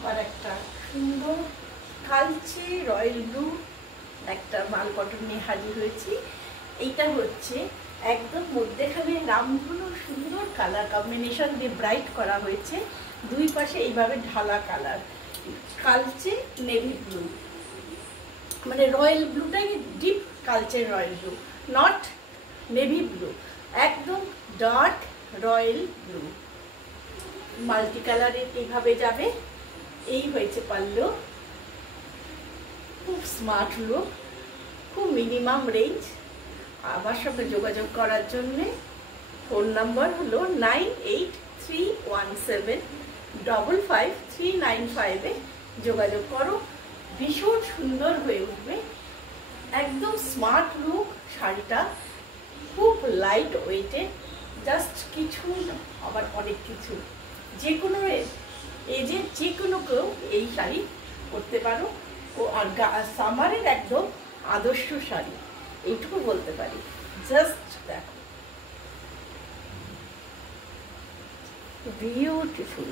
আবার একটা সুন্দর কালচে রয়্যাল ব্লু একটা মাল কটন নিয়ে হাজির হয়েছি। এইটা হচ্ছে একদম মধ্যেখানে রামধনু সুন্দর কালার কম্বিনেশন দিয়ে ব্রাইট করা হয়েছে, দুই পাশে এইভাবে ঢালা কালার, কালচে নেভি ব্লু, মানে রয়্যাল ব্লুটাই ডিপ কালচে royal blue, not navy blue, একদম ডার্ক রয়্যাল ব্লু মাল্টি কালারের এইভাবে যাবে। এই হয়েছে পাল্লু, খুব স্মার্ট লুক, খুব মিনিমাম রেঞ্জ। আমার সঙ্গে যোগাযোগ করার জন্যে ফোন নাম্বার হলো 9831755395-এ যোগাযোগ করো। ভীষণ সুন্দর হয়ে উঠবে, একদম স্মার্ট লুক শাড়িটা, খুব লাইট ওয়েটে, জাস্ট কিছু আবার অনেক কিছু, যে কোনো এজের যে কোনো কেউ এই শাড়ি পরতে পারো। ও আর সামারের একদম আদর্শ শাড়ি, এইটুকু বলতে পারি। জাস্ট দেখো, বিউটিফুল।